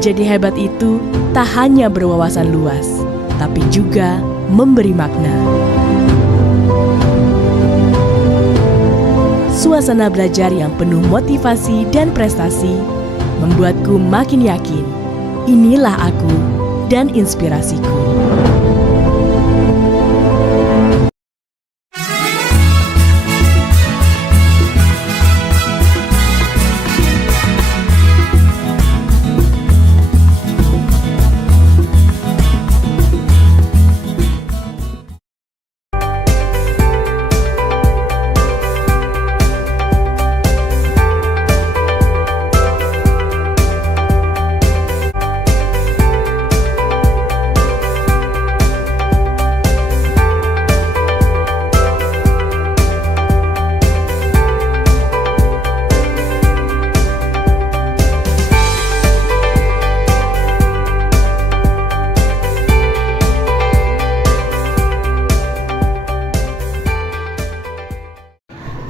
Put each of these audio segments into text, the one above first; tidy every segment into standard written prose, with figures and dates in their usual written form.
Menjadi hebat itu tak hanya berwawasan luas, tapi juga memberi makna. Suasana belajar yang penuh motivasi dan prestasi membuatku makin yakin, inilah aku dan inspirasiku.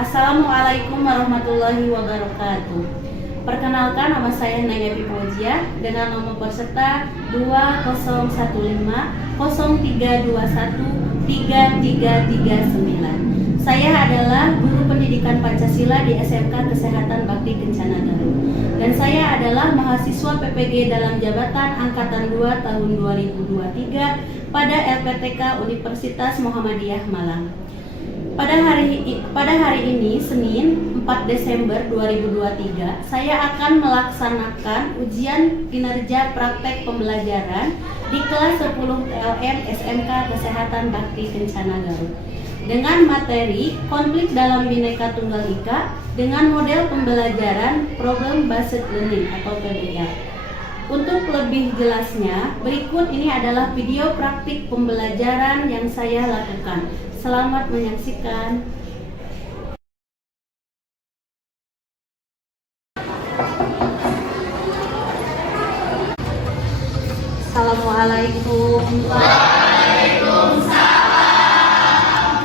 Assalamualaikum warahmatullahi wabarakatuh. Perkenalkan, nama saya Naya Pipojia dengan nomor peserta 2013213339. Saya adalah guru pendidikan Pancasila di SMK Kesehatan Bakti Kencana Garut. Dan saya adalah mahasiswa PPG dalam jabatan Angkatan 2 tahun 2023 pada LPTK Universitas Muhammadiyah Malang. Pada hari ini, Senin 4 Desember 2023, saya akan melaksanakan ujian kinerja praktek pembelajaran di kelas 10 TLM SMK Kesehatan Bakti Kencana Garut dengan materi konflik dalam Bhinneka Tunggal Ika dengan model pembelajaran Problem Based Learning atau PBL. Untuk lebih jelasnya, berikut ini adalah video praktik pembelajaran yang saya lakukan. Selamat menyaksikan. Assalamualaikum. Waalaikumsalam.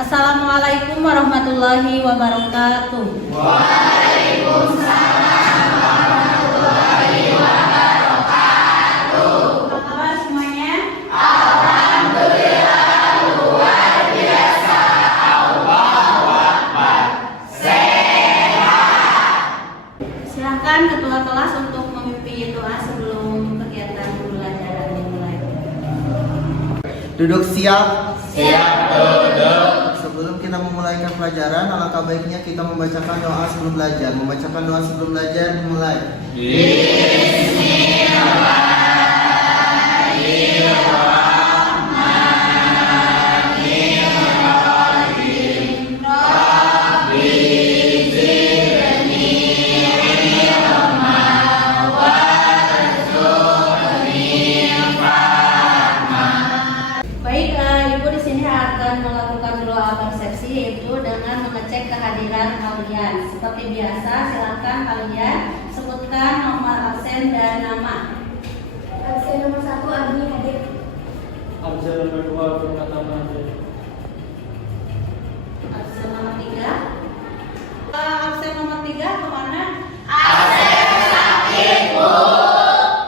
Assalamualaikum warahmatullahi wabarakatuh. Waalaikumsalam. Silakan ketua kelas untuk memimpin doa sebelum kegiatan pembelajaran dimulai. Duduk siap. Siap duduk. Sebelum kita memulaikan pelajaran, alangkah baiknya kita membacakan doa sebelum belajar. Membacakan doa sebelum belajar dimulai. Seperti biasa, silakan kalian sebutkan nomor absen dan nama. Absen nomor 1 Agni hadir. Absen nomor 2 Pratama hadir. Absen nomor 3. Absen nomor 3 kemana? Absen sakit, Bu.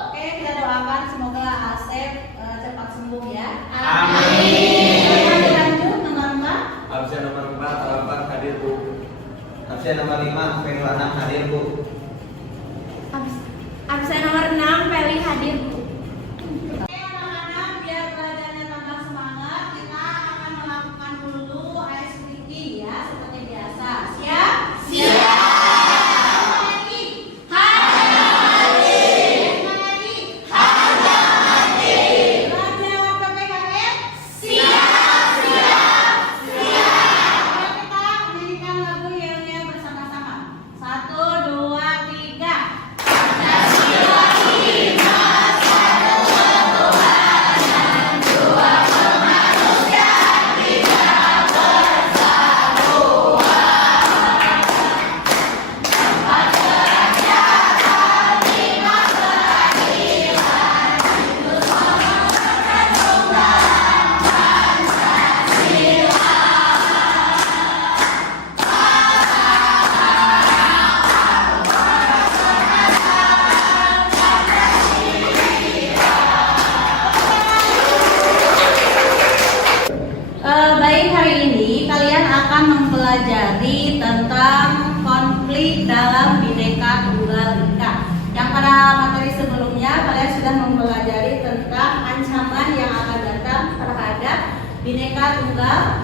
Oke, kita doakan semoga Asep cepat sembuh ya. Amin. Lanjut nomor 4. Absen nomor 4 Alapan hadir, Bu. Absen nomor 5 Penil Anam hadir, Bu. Absen nomor 6 Feli hadir, Bu. Oke, anak-anak, biar belajarnya tambah semangat, kita akan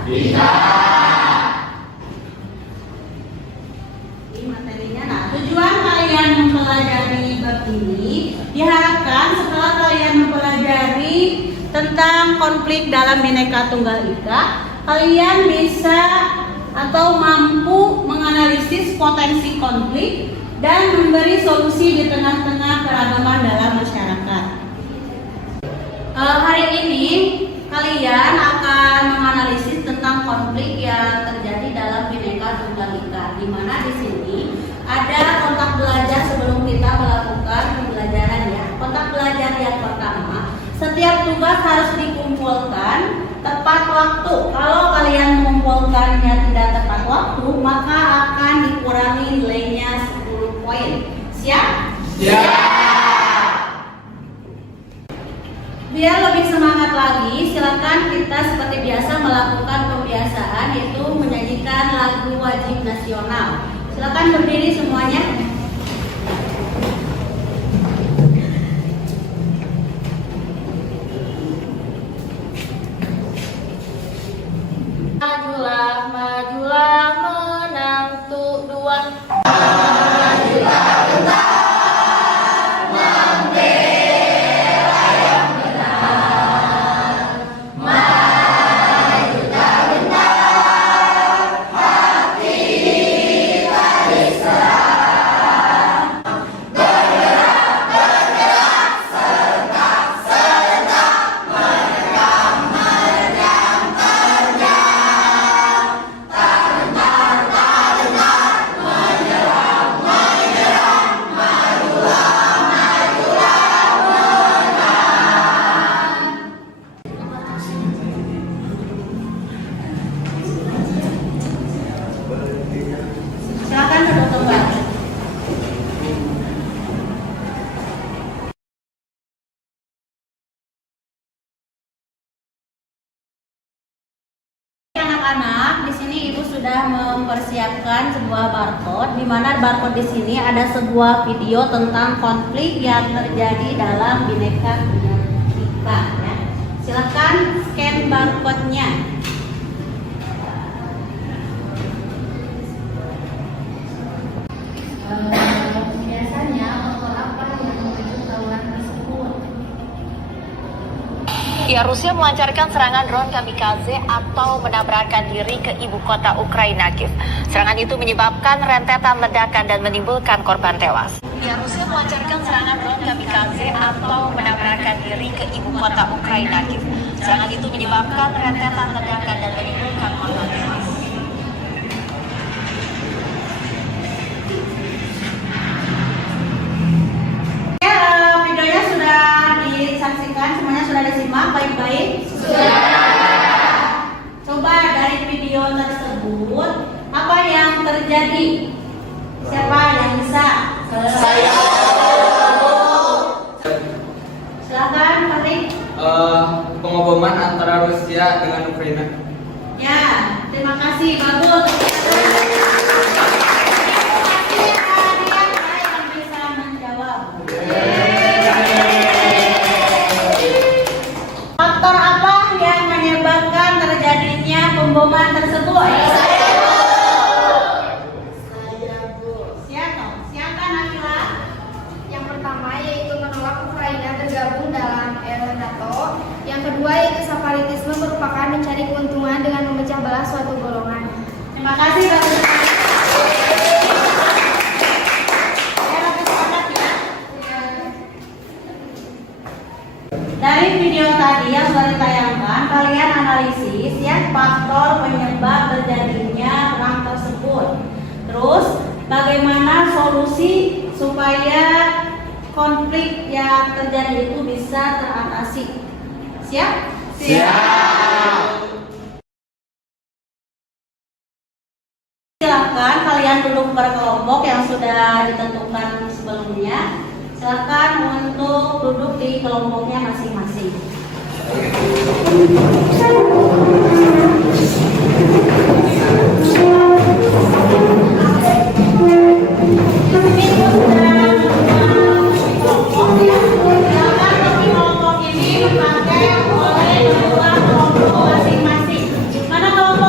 Ini materinya. Nah, tujuan kalian mempelajari bab ini diharapkan setelah kalian mempelajari tentang konflik dalam Bhinneka Tunggal Ika, kalian bisa atau mampu menganalisis potensi konflik dan memberi solusi di tengah-tengah keragaman dalam masyarakat. Hari ini kalian akan menganalisis tentang konflik yang terjadi dalam Bhinneka Tunggal Ika, di mana di sini ada kontak belajar sebelum kita melakukan pembelajaran ya. Kontak belajar yang pertama, setiap tugas harus dikumpulkan tepat waktu. Kalau kalian mengumpulkannya tidak tepat waktu, maka akan dikurangi nilainya 10 poin. Siap? Biar lebih semangat lagi, silakan kita seperti biasa melakukan pembiasaan, yaitu menyanyikan lagu wajib nasional. Silakan berdiri semuanya. Majulah, majulah, menang tuh dua. Silakan duduk kembali. Anak-anak, di sini Ibu sudah mempersiapkan sebuah barcode, di mana barcode di sini ada sebuah video tentang konflik yang terjadi dalam Bhinneka Tunggal Ika. Ya. Silakan scan barcode-nya. Biasanya autor apa yang memicu tawuran tersebut? Ya, Rusia melancarkan serangan drone kamikaze atau menabrakkan diri ke ibu kota Ukraina, Kiev. Serangan itu menyebabkan rentetan ledakan dan menimbulkan korban tewas. Ya, Rusia melancarkan serangan drone kamikaze atau menabrakkan diri ke ibu kota Ukraina, Kiev. Serangan itu menyebabkan rentetan ledakan dan menimbulkan korban tewas. Videonya sudah disaksikan, semuanya sudah disimak baik-baik? Sudah. Coba dari video tersebut, apa yang terjadi? Siapa yang bisa? Saya. Silakan, Fatih. Pengoboman antara Rusia dengan Ukraina. Ya, terima kasih, bagus. Faktor apa yang menyebabkan terjadinya pemboman tersebut? Siapa Nabila? Yang pertama yaitu menolak Ukraina tergabung dalam NATO. Yang kedua yaitu separatisme merupakan mencari keuntungan dengan memecah belah suatu golongan. Terima kasih bagus. Dari video tadi yang sudah ditayangkan, kalian analisis ya faktor penyebab terjadinya perang tersebut. Terus bagaimana solusi supaya konflik yang terjadi itu bisa teratasi. Siap? Siap. Silakan kalian duduk berkelompok yang sudah ditentukan sebelumnya. Silakan untuk duduk di kelompoknya masing-masing. Kelompok ini dipakai oleh dua kelompok masing-masing. Mana kelompok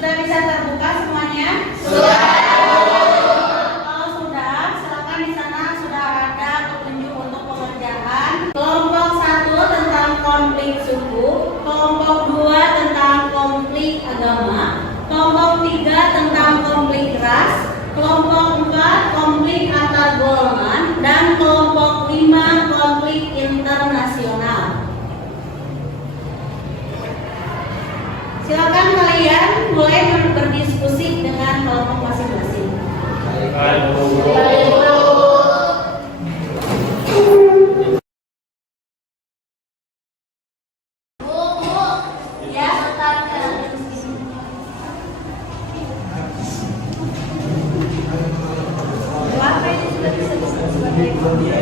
Sudah bisa terbuka semuanya? Sudah. Kalau sudah, silakan di sana sudah ada petunjuk untuk pengerjaan. Kelompok 1 tentang konflik suku, kelompok 2 tentang konflik agama, kelompok 3 tentang konflik ras, kelompok 4 konflik antar golongan, dan kelompok 5 konflik internasional. Silakan kalian mulai berdiskusi dengan kelompok masing-masing. Ya,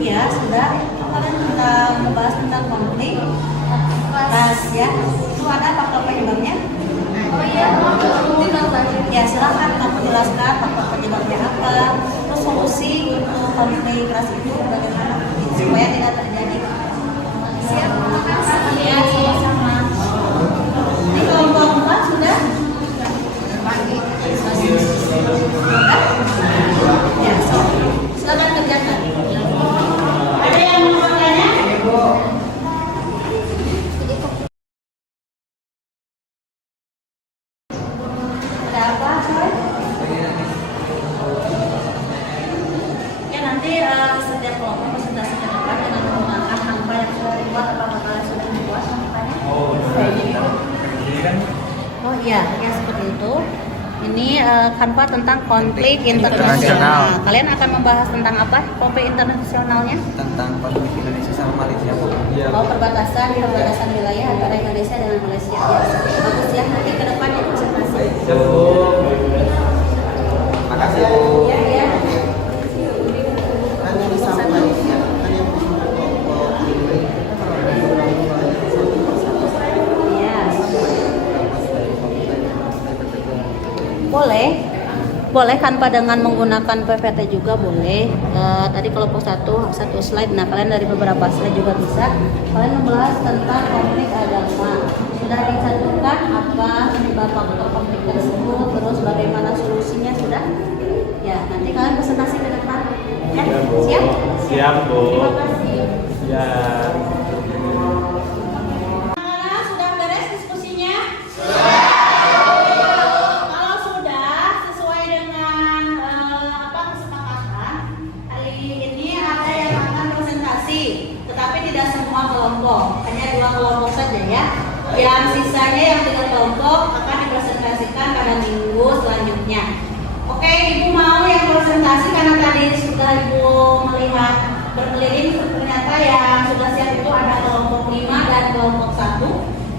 ya sudah. Kalian sudah membahas tentang konflik ras ya. Itu ada faktor penyebabnya? Oh iya, ya silakan kamu jelaskan faktor penyebabnya apa, terus solusi untuk konflik ras itu bagaimana supaya tidak terjadi. Siap, terima kasih. Ya, sama-sama. Ini kelompok 4 sudah? Ya, silakan kerjakan. Ada yang mau bertanya? Ada apa, Soy? Ya nanti setiap kelompok presentasi ke depan dengan menggunakan angka yang sudah dibuat. Apakah kalian sudah membuat angkanya? Oh iya, ya seperti itu. Ini Canva tentang konflik internasional. Kalian akan membahas tentang apa? Konflik internasionalnya? Tentang konflik Indonesia sama Malaysia, Bu. Oh, perbatasan wilayah antara Indonesia dengan Malaysia. Ya, bagus ya. Nanti ke depannya presentasi. Makasih, Bu. Ya, ya. Nanti disampaikan ya. Boleh Canva dengan menggunakan PPT juga boleh. Tadi kelompok satu slide. Nah, kalian dari beberapa slide juga bisa. Kalian membahas tentang konflik agama. Sudah dicantumkan apa penyebab faktor konflik tersebut, terus bagaimana solusinya sudah? Ya, nanti kalian presentasi ke depan. Ya, siap? Siap, Bu. Terima kasih. Ya. Sudah beres diskusinya? Kalau sudah sesuai dengan kesepakatan, hari ini ada yang akan presentasi, tetapi tidak semua kelompok, hanya 2 kelompok saja ya. Yang sisanya yang 3 kelompok akan dipresentasikan pada minggu selanjutnya. Oke, Ibu mau yang presentasi karena tadi sudah Ibu melihat berkeliling, ternyata yang sudah siap itu ada kelompok 5 dan kelompok 1.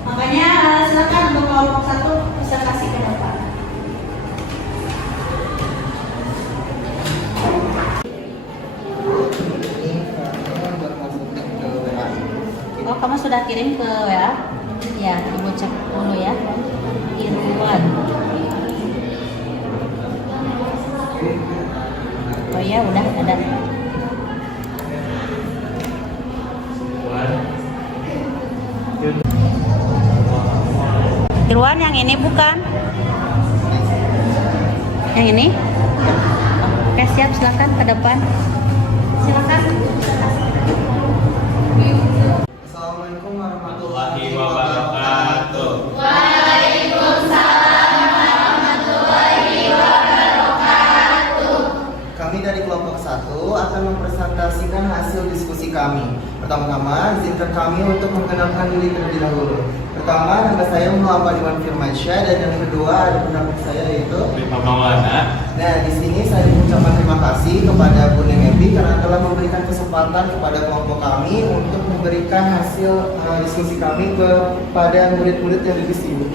Makanya silakan untuk kelompok 1 presentasi ke depan. Oh, kamu sudah kirim ke WA? Ya, Ibu cek dulu ya. Irwan. Oh ya, udah ada. Irwan yang ini bukan? Yang ini? Oke, siap, silakan ke depan. Silakan. Assalamualaikum warahmatullahi wabarakatuh. Kami dari kelompok 1 akan mempresentasikan hasil diskusi kami. Pertama-tama, izinkan kami untuk mengenalkan diri terlebih dahulu. Pertama, nama saya Muhammad Iwan Firmansyah, dan yang kedua ada pendamping saya yaitu Pak Maulana. Nah, di sini saya mengucapkan terima kasih kepada Bu Neng Epi karena telah memberikan kesempatan kepada kelompok kami untuk memberikan hasil diskusi kami kepada murid-murid yang di sini.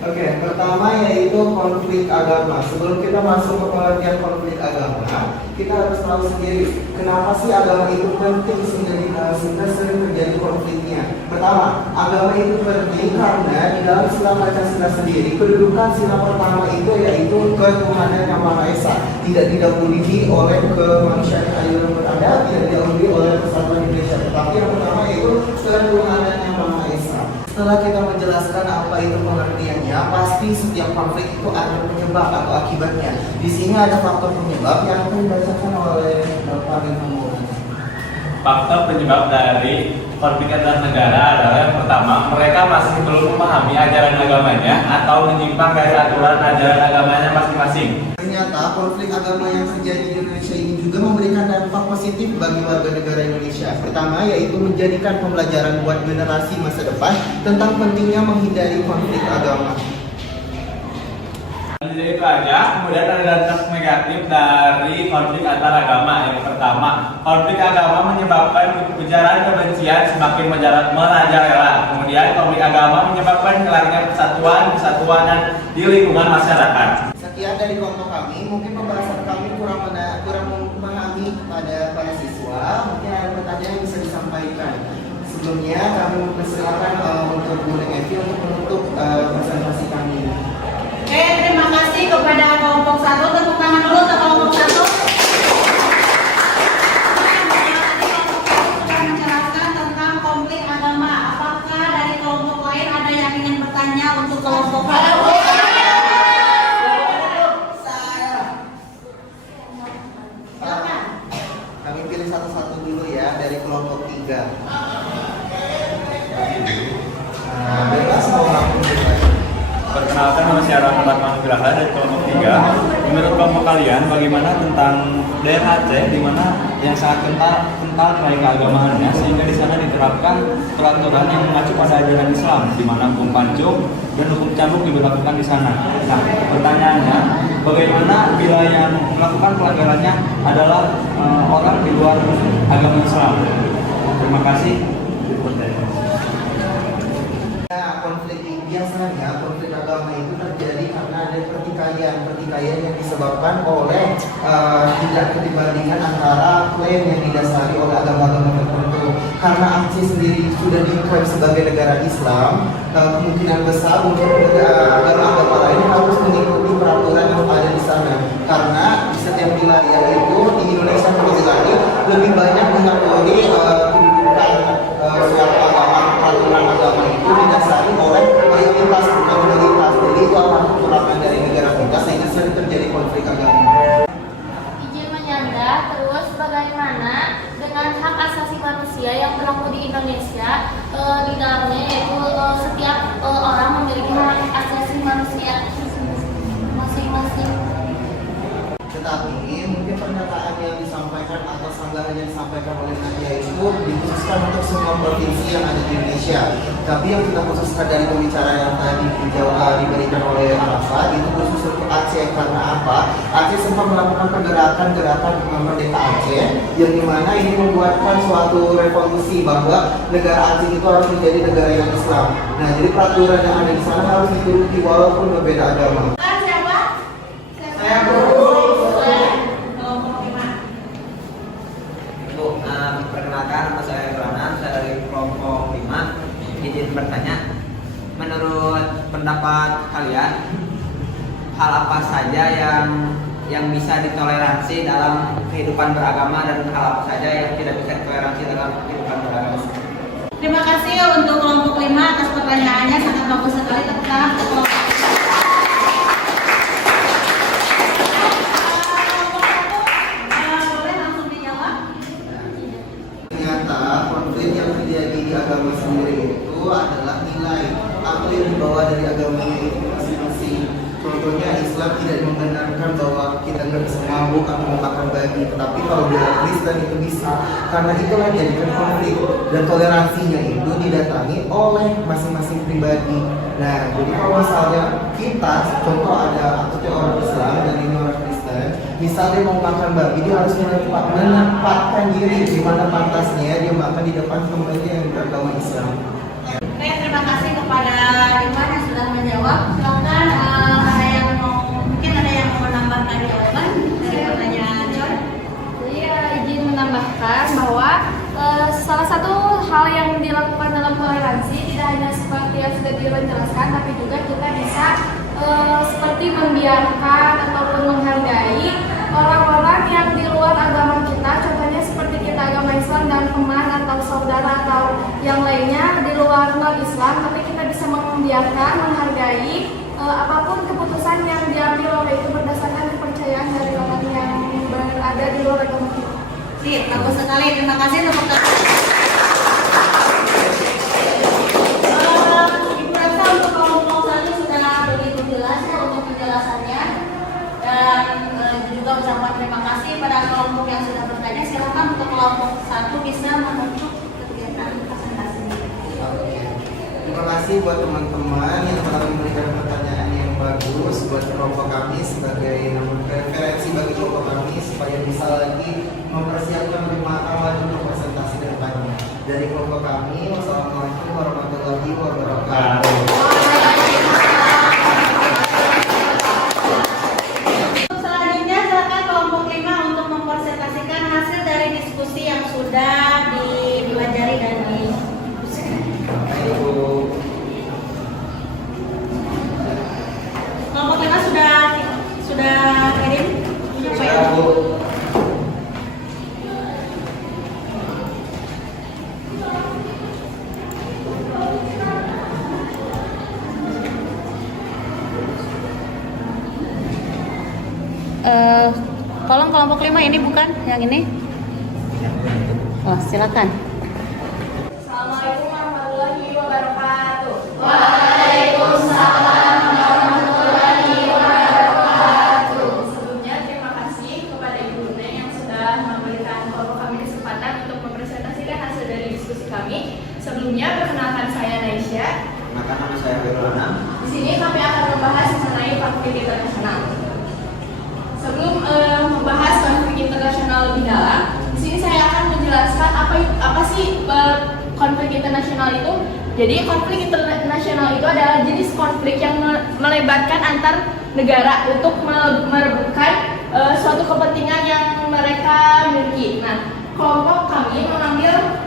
Oke, pertama yaitu konflik agama. Sebelum kita masuk ke pengertian konflik agama, kita harus tahu sendiri kenapa sih agama itu penting sehingga sering terjadi konfliknya. Pertama, agama itu penting karena di dalam sila Pancasila sendiri kedudukan sila pertama itu yaitu ketuhanan yang Maha Esa, tidak didahului oleh kemanusiaan yang adil dan beradab, tidak didahului oleh persatuan Indonesia, tetapi yang pertama itu ketuhanan yang Maha Esa. Setelah kita menjelaskan apa itu pengertiannya, pasti setiap konflik itu ada penyebab atau akibatnya. Di sini ada faktor penyebab yang akan dibacakan oleh Bapak Ibu. Faktor penyebab dari konflik antar negara adalah yang pertama, mereka masih belum memahami ajaran agamanya atau menyimpang dari aturan ajaran agamanya masing-masing. Ternyata konflik agama yang terjadi di Indonesia ini juga memberikan dampak positif bagi warga negara Indonesia. Pertama, yaitu menjadikan pembelajaran buat generasi masa depan tentang pentingnya menghindari konflik agama. Jadi itu aja. Kemudian ada dampak negatif dari konflik antar agama. Yang pertama, konflik agama menyebabkan ujaran kebencian semakin merajalela. Kemudian konflik agama menyebabkan hilangnya persatuan di lingkungan masyarakat. Sekian dari kelompok kami. Mungkin pembahasan kami kurang memahami pada para siswa. Mungkin ada pertanyaan yang bisa disampaikan. Sebelumnya kami mempersilakan untuk Bu Evi untuk menutup presentasi kami. Oke, terima kasih kepada kelompok 1. Tepuk tangan dulu untuk kelompok 1. Sudah menjelaskan tentang konflik agama. Apakah dari kelompok lain ada yang ingin bertanya untuk kelompok lain? Kami pilih satu-satu dulu ya dari kelompok 3. Bebas mau langsung bebas. Perkenalkan, nama saya Rahmat Manugraha dari kelompok 3. Menurut kelompok kalian, bagaimana tentang daerah Aceh, di mana yang sangat kental terkait keagamaannya, sehingga di sana diterapkan peraturan yang mengacu pada ajaran Islam, di mana hukum pancung dan hukum cambuk diberlakukan di sana. Nah, pertanyaannya, bagaimana bila yang melakukan pelanggarannya adalah orang di luar agama Islam? Terima kasih. Biasanya konflik agama itu terjadi karena ada pertikaian yang disebabkan oleh tidak ketidakbandingan antara klaim yang didasari oleh agama-agama tertentu. Karena Aceh sendiri sudah diklaim sebagai negara Islam, kemungkinan besar untuk agama-agama lain harus mengikuti peraturan yang ada di sana. Karena di setiap wilayah itu di Indonesia terjadi lebih banyak mengakui kedudukan suatu agama, peraturan agama itu didasari oleh mayoritas bukan minoritas. Jadi itu akan kekurangan dari negara kita sehingga sering terjadi konflik agama. Izin menyanda, terus bagaimana dengan hak asasi manusia yang berlaku di Indonesia? Di dalamnya yaitu setiap orang memiliki hak asasi manusia masing-masing. Tetapi mungkin pernyataan yang disampaikan atau sanggahan yang disampaikan oleh Nadia itu dikhususkan untuk semua provinsi yang ada di Indonesia. Tapi yang kita khususkan dari pembicara yang tadi diberikan oleh Arafa itu khusus untuk Aceh. Karena apa? Aceh sempat melakukan gerakan Merdeka Aceh yang dimana ini membuatkan suatu revolusi bahwa negara Aceh itu harus menjadi negara yang Islam. Nah, jadi peraturan yang ada di sana harus dituruti walaupun berbeda agama. Siapa? Saya Bu. Perkenalkan, nama saya Brana, saya dari kelompok 5. Izin bertanya, menurut pendapat kalian, hal apa saja yang bisa ditoleransi dalam kehidupan beragama dan hal apa saja yang tidak bisa ditoleransi dalam kehidupan beragama? Terima kasih untuk kelompok 5 atas pertanyaannya, sangat bagus sekali. Tepuk tangan untuk kelompok 5. Boleh langsung dijawab? Ternyata konflik yang terjadi di agama sendiri itu adalah nilai apa yang dibawa dari agamanya itu masing-masing. Contohnya Islam tidak membenarkan bahwa kita nggak bisa mabuk atau memakan babi, tetapi kalau bela Kristen itu bisa. Karena itulah jadikan konflik dan toleransinya itu didatangi oleh masing-masing pribadi. Nah, jadi kalau misalnya kita, contoh ada akutnya orang Islam dan ini orang Kristen, misalnya mau makan babi, dia harus menempatkan diri di mana pantasnya dia makan di depan temannya yang beragama Islam. Oke, terima kasih kepada Iman yang sudah menjawab. Silakan mungkin ada yang mau menambahkan jawaban dari pertanyaan John. seperti membiarkan ataupun menghargai orang-orang yang di luar agama kita, contohnya seperti kita agama Islam dan teman atau saudara atau yang lainnya di luar non-Islam, tapi kita bisa membiarkan, menghargai apapun keputusan yang diambil oleh itu berdasarkan kepercayaan dari orang yang berada di luar agama kita. Sip, bagus sekali. Terima kasih tepuk tangan. Ibu rasa untuk kelompok 1 sudah begitu jelas ya untuk penjelasannya, dan juga ucapan terima kasih pada kelompok yang sudah bertanya. Silakan untuk kelompok 1 bisa menutup kegiatan presentasi. Oke. Terima kasih buat teman-teman yang telah memberikan pertanyaan yang bagus buat kelompok kami sebagai referensi bagi kelompok kami supaya bisa lagi mempersiapkan lima awal untuk presentasi ke depannya. Dari kelompok kami, wassalamualaikum warahmatullahi wabarakatuh. Selanjutnya silakan kelompok 5 untuk mempresentasikan hasil dari diskusi yang sudah dipelajari dan didiskusikan. Kelompok 5 sudah kirim? Sudah, Bu. Tolong kelompok 5 ini bukan yang ini? Oh, silakan. Assalamualaikum warahmatullahi wabarakatuh. Sebelumnya terima kasih kepada Ibu Neng yang sudah memberikan kelompok kami kesempatan untuk mempresentasikan hasil dari diskusi kami. Sebelumnya perkenalkan saya Naisha. Maka nama saya Wirul Anam. Di sini kami akan membahas mengenai konflik internasional. Sebelum membahas konflik internasional lebih dalam, di sini saya akan menjelaskan apa sih konflik internasional itu. Jadi konflik internasional itu adalah jenis konflik yang melibatkan antar negara untuk merebutkan suatu kepentingan yang mereka miliki. Nah, kelompok kami mengambil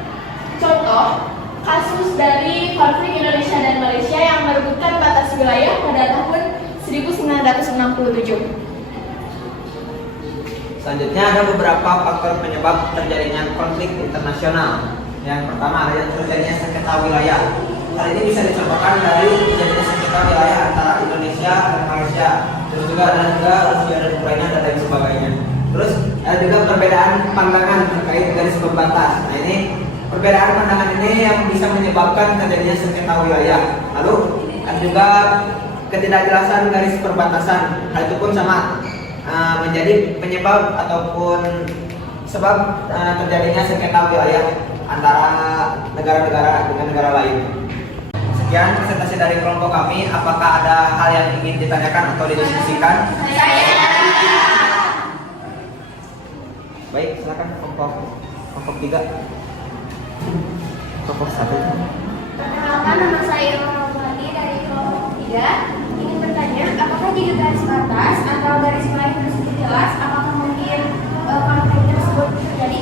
contoh kasus dari konflik Indonesia dan Malaysia yang merebutkan batas wilayah pada tahun 1967. Selanjutnya ada beberapa faktor penyebab terjadinya konflik internasional. Yang pertama adalah terjadinya sengketa wilayah. Hal ini bisa disebabkan dari terjadinya sengketa wilayah antara Indonesia dan Malaysia. Terus juga ada Rusia dan Ukraina dan lain sebagainya. Terus ada juga perbedaan pandangan terkait garis pembatas. Nah ini perbedaan pandangan ini yang bisa menyebabkan terjadinya sengketa wilayah. Lalu ada juga ketidakjelasan garis perbatasan. Hal itu pun sama menjadi penyebab ataupun sebab terjadinya sengketa wilayah antara negara-negara dengan negara lain. Sekian presentasi dari kelompok kami. Apakah ada hal yang ingin ditanyakan atau didiskusikan? Baik, silakan kelompok 3. Kelompok 1. Perkenalkan, nama saya Rohmani dari kelompok 3. Ingin bertanya, apakah jika garis batas atau garis wilayah tersebut jelas, apakah mungkin konflik tersebut terjadi?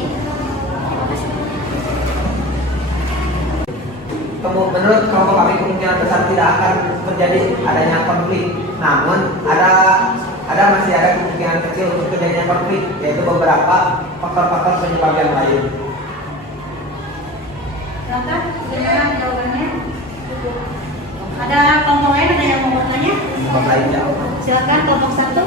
Menurut kelompok kami kemungkinan besar tidak akan terjadi adanya konflik. Namun masih ada kemungkinan kecil untuk terjadinya konflik, yaitu beberapa faktor-faktor penyebab yang lain. Silakan, bagaimana jawabannya? Ada kelompok lain ada yang mau bertanya? Kelompok lain jawab. Silakan kelompok 1.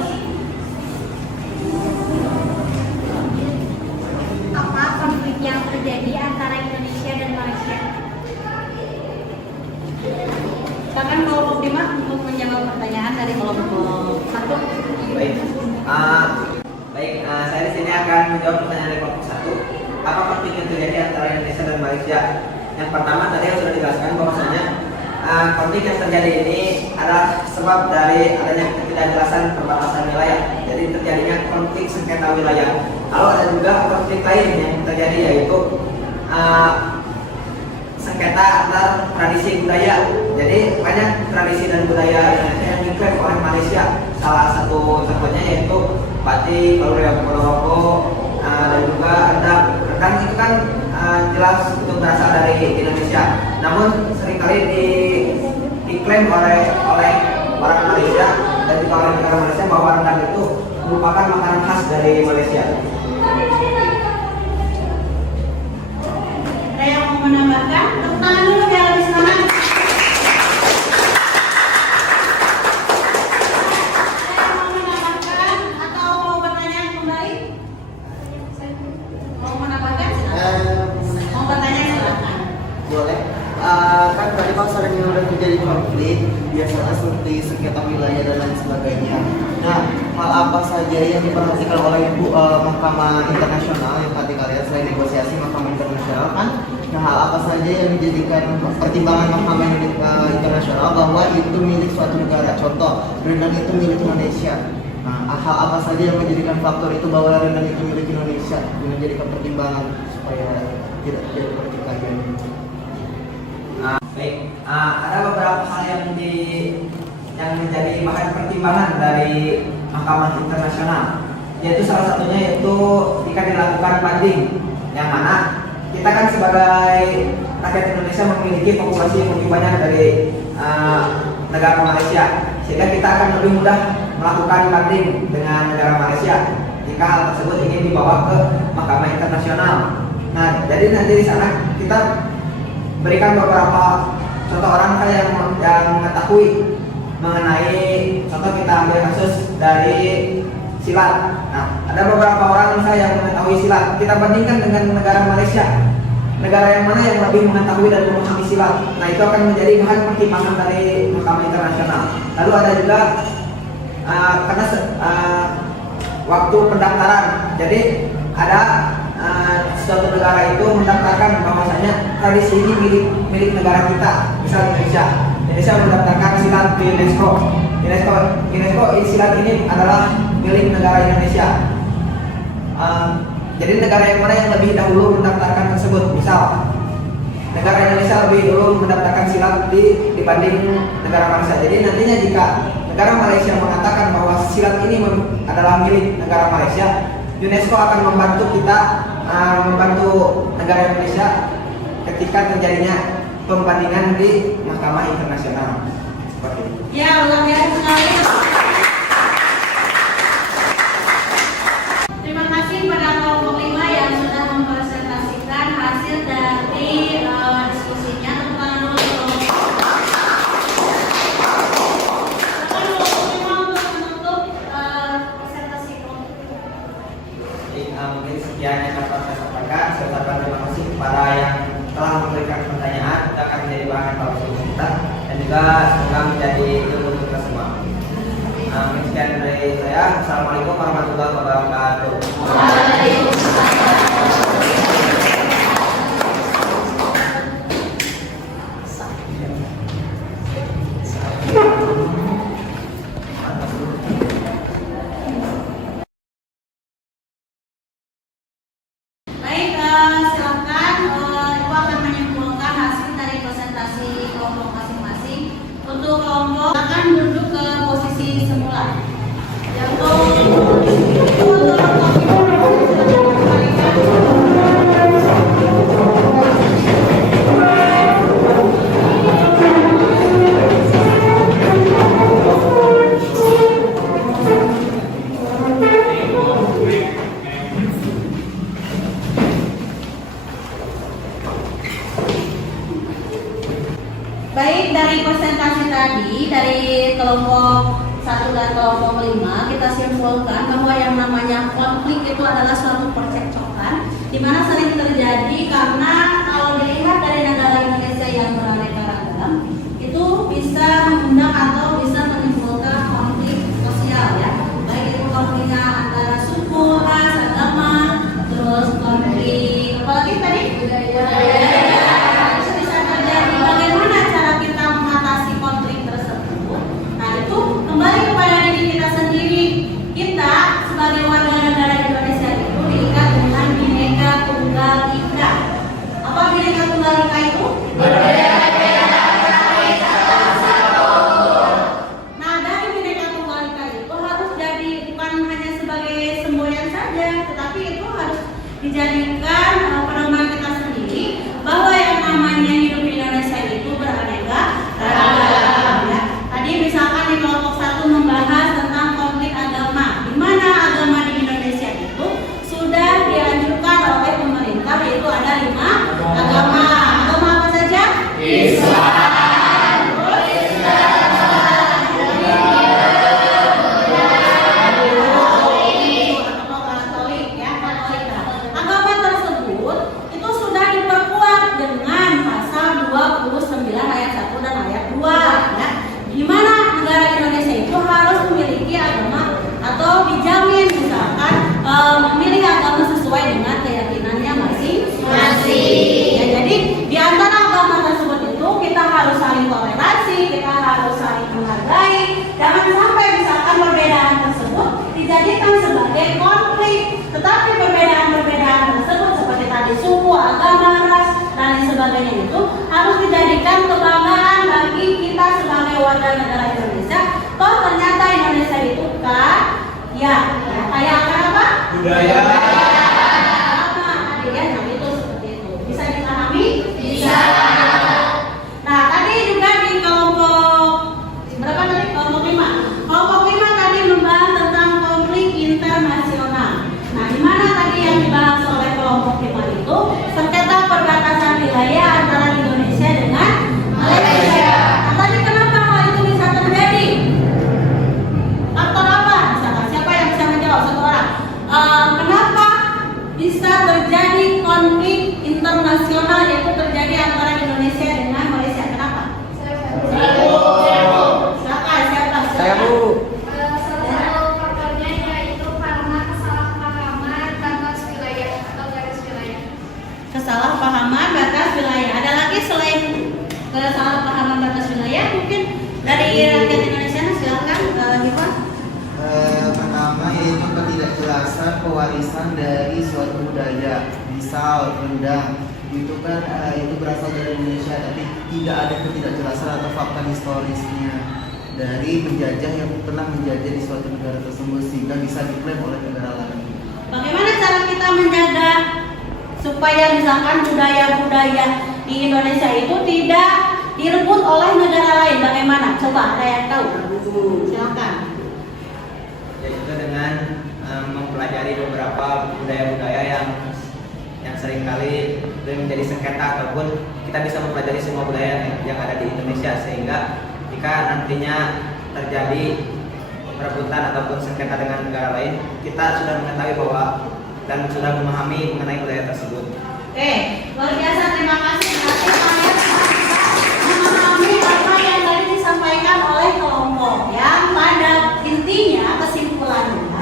Apa konflik yang terjadi antara Indonesia dan Malaysia? Silakan kelompok 5 untuk menjawab pertanyaan dari kelompok 1. Baik, saya di sini akan menjawab pertanyaan dari kelompok 1. Apa konflik yang terjadi antara Indonesia dan Malaysia? Yang pertama tadi yang sudah dijelaskan bahwasanya konflik yang terjadi ini adalah sebab dari adanya ketidakjelasan perbatasan wilayah. Jadi terjadinya konflik sengketa wilayah. Lalu ada juga konflik lain yang terjadi yaitu sengketa antar tradisi budaya. Jadi banyak tradisi dan budaya Indonesia yang diklaim oleh Malaysia. Salah satu contohnya yaitu batik, koloroko, dan juga ada rekan itu kan jelas itu berasal dari Indonesia. Namun seringkali diklaim oleh orang Malaysia dari Malaysia. Ada yang mau menambahkan? Tepuk tangan dulu biar lebih semangat. Ada yang mau menambahkan atau mau bertanya kembali? Mau menambahkan silakan. Mau bertanya silakan. Boleh. Kan tadi kalau sering udah terjadi konflik, biasanya seperti sengketa wilayah dan lain sebagainya. Nah, hal apa saja yang diperhatikan oleh Mahkamah Internasional yang tadi kalian selain negosiasi Mahkamah Internasional kan? Nah, hal apa saja yang dijadikan pertimbangan Mahkamah Internasional bahwa itu milik suatu negara? Contoh, rendang itu milik Indonesia. Nah, hal apa saja yang menjadikan faktor itu bahwa rendang itu milik Indonesia? Yang menjadikan pertimbangan supaya tidak terjadi pertikaian. Baik, ada beberapa hal yang menjadi bahan pertimbangan dari Mahkamah Internasional, yaitu salah satunya yaitu jika dilakukan banding, yang mana kita kan sebagai rakyat Indonesia memiliki populasi yang lebih banyak dari negara Malaysia, sehingga kita akan lebih mudah melakukan banding dengan negara Malaysia jika hal tersebut ingin dibawa ke Mahkamah Internasional. Nah, jadi nanti di sana kita berikan beberapa contoh orang yang mengetahui mengenai, contoh kita ambil kasus dari silat. Nah, ada beberapa orang yang mengetahui silat. Kita bandingkan dengan negara Malaysia, negara yang mana yang lebih mengetahui dan memahami silat. Nah, itu akan menjadi bahan pertimbangan dari Mahkamah Internasional. Lalu ada juga karena waktu pendaftaran, jadi ada suatu negara itu mendaftarkan bahwasanya tradisi ini milik negara kita, misal Indonesia mendaftarkan silat di UNESCO. Silat ini adalah milik negara Indonesia. Jadi negara yang mana yang lebih dahulu mendaftarkan tersebut, misal negara Indonesia lebih dulu mendaftarkan silat dibanding negara Malaysia. Jadi nantinya jika negara Malaysia mengatakan bahwa silat ini adalah milik negara Malaysia, UNESCO akan membantu kita, membantu negara Indonesia ketika terjadinya pembandingan di Mahkamah Internasional. Seperti itu. Ya, luar biasa sekali. Terima kasih pada kelompok 5 yang sudah mempresentasikan hasil dari diskusinya. Tepuk tangan dulu untuk menutup presentasi kelompok 5. Mungkin sekian yang dapat saya sampaikan. Saya ucapkan terima kasih kepada yang telah memberikan pertanyaan. Kita akan menjadi bahan evaluasi kita dan juga semoga menjadi ilmu untuk kita semua. Sekian dari saya. Assalamualaikum warahmatullahi wabarakatuh. Baik, silakan Ibu akan menyimpulkan hasil dari presentasi kelompok masing-masing. Untuk kelompok akan duduk ke posisi semula. Baik, dari presentasi tadi dari kelompok 1 dan kelompok 5 kita simpulkan bahwa yang namanya konflik itu adalah suatu percekcokan di mana sering terjadi karena kalau dilihat dari negara Indonesia yang beraneka ragam itu bisa mengundang atau bisa menimbulkan konflik sosial ya, baik itu konfliknya antara suku, ras, agama, terus konflik apalagi tadi budaya. Kembali kepada diri kita sendiri. Kita sebagai warga negara Indonesia itu diikat dengan Bhinneka Tunggal Ika. Apa Bhinneka Tunggal Ika itu? Nah, dari Bhinneka Tunggal Ika itu harus jadi bukan hanya sebagai semboyan saja, tetapi itu harus dijadikan pedoman kita sendiri bahwa yang namanya hidup di Indonesia itu beraneka ragam. Ya. Tadi misalkan di kelompok 1 membahas tentang konflik agama, di mana agama di Indonesia sebagainya itu harus dijadikan kebanggaan bagi kita sebagai warga negara Indonesia. Toh ternyata Indonesia itu kaya apa? Budaya. Nah itu seperti itu. Bisa dipahami? Bisa. Nah tadi juga di kelompok berapa tadi? Kelompok 5. Kelompok 5 tadi membahas tentang konflik internasional. Nah di mana tadi yang dibahas oleh kelompok 5 itu sengketa perbatasan wilayah antara Indonesia dengan Malaysia. Nah tadi kenapa hal itu bisa terjadi? Faktor apa? Misalkan siapa yang bisa menjawab satu orang? Kenapa bisa terjadi konflik internasional yaitu terjadi antara Indonesia dengan Malaysia? Kenapa? Silakan, siapa? Saya Bu. Salah satu faktornya yaitu karena kesalahpahaman batas wilayah atau garis wilayah. Kesalahpahaman batas wilayah. Ada lagi selain kesalahpahaman batas wilayah? Mungkin dari rakyat Indonesia, silakan, Ivan. Pertama yaitu ketidakjelasan pewarisan dari suatu budaya, misal rendang itu kan itu berasal dari Indonesia tapi tidak ada ketidakjelasan atau fakta historisnya dari penjajah yang pernah menjajah di suatu negara tersebut sehingga bisa diklaim oleh negara lain. Bagaimana cara kita menjaga supaya misalkan budaya-budaya di Indonesia itu tidak direbut oleh negara lain? Bagaimana? Coba ada yang tahu? Silakan. Yaitu dengan mempelajari beberapa budaya-budaya yang seringkali menjadi sengketa ataupun kita bisa mempelajari semua budaya yang ada di Indonesia sehingga jika nantinya terjadi perebutan ataupun sengketa dengan negara lain kita sudah mengetahui bahwa dan sudah memahami mengenai budaya tersebut. Oke, luar biasa, terima kasih. Nanti kalian memahami apa yang tadi disampaikan oleh kelompok yang pada intinya kesimpulannya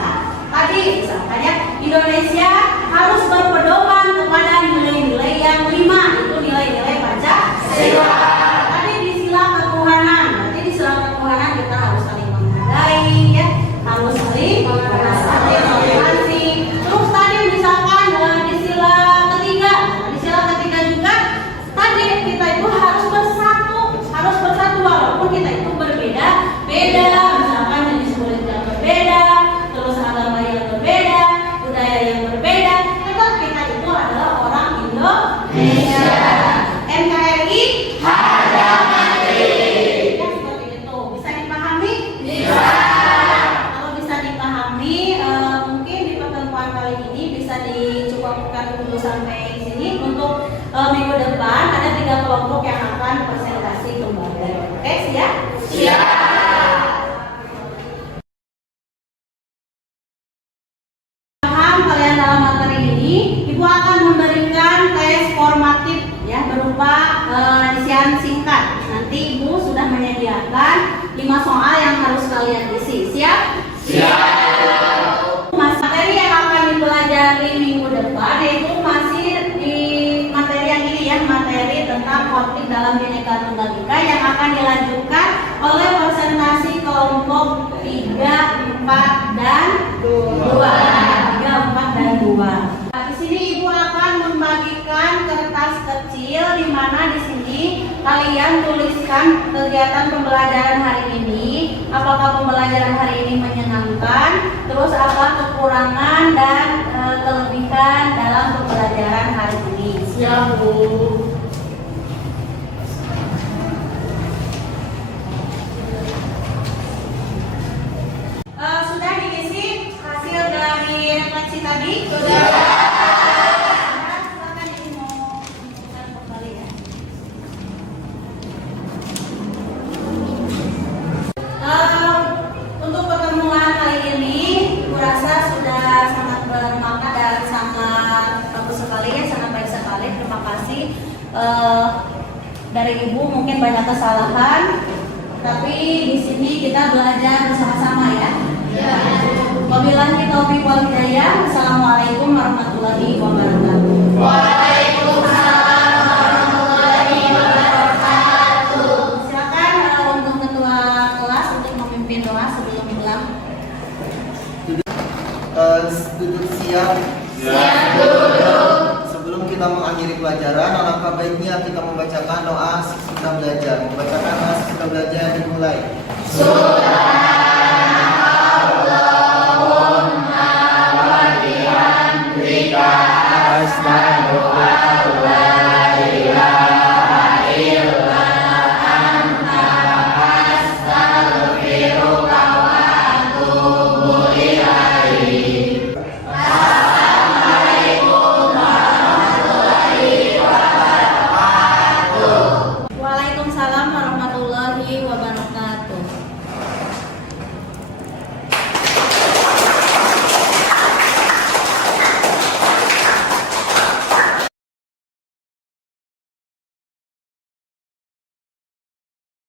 tadi misalnya Indonesia harus berpedoman kepada nilai-nilai yang 5 itu nilai-nilai Pancasila. Tadi di sila ketuhanan, berarti di sila ketuhanan kita harus saling menghargai, ya, harus saling toleransi. Terus tadi misalkan di sila ketiga juga tadi kita itu harus bersatu walaupun kita itu berbeda-beda, misalkan jenis kulit yang berbeda, terus agama yang berbeda, budaya yang berbeda, tetap kita itu adalah orang Indonesia. NKRI harga mati. Ya seperti itu. Bisa dipahami? Bisa. Kalau bisa dipahami, mungkin di pertemuan kali ini bisa dicukupkan dulu sampai sini. Untuk minggu depan ada 3 kelompok yang akan presentasi kembali. Oke, siap? Siap. Kalian dalam materi ini, Ibu akan memberikan tes formatif ya berupa isian singkat. Nanti Ibu sudah menyediakan 5 soal yang harus kalian isi. Siap? Siap. Materi yang akan dipelajari minggu depan yaitu masih di materi yang ini ya, materi tentang konflik dalam Bhinneka Tunggal Ika yang akan dilanjutkan oleh presentasi kelompok 3, 4, dan 2. Nah, di sini Ibu akan membagikan kertas kecil di mana di sini kalian tuliskan kegiatan pembelajaran hari ini, apakah pembelajaran hari ini menyenangkan, terus apa kekurangan dan kelebihan dalam pembelajaran hari ini. Siap, Bu. Sudah diisi hasil dari refleksi tadi? Sudah. Silakan ini mau bukan kembali ya. Untuk pertemuan kali ini, aku rasa sudah sangat bermanfaat dan sangat bagus sekali ya, sangat baik sekali. Terima kasih. Dari Ibu mungkin banyak kesalahan, tapi di sini kita belajar bersama-sama ya. Wabillahi taufiq wal hidayah. Assalamualaikum warahmatullahi wabarakatuh. Waalaikumsalam warahmatullahi wabarakatuh. Silakan untuk ketua kelas untuk memimpin doa sebelum pulang. Duduk siap. Siap duduk. Sebelum kita kita mengakhiri pelajaran, alangkah baiknya kita membacakan doa kita belajar. Membacakan doa kita belajar dimulai. Subhanallahumma wa bihamdika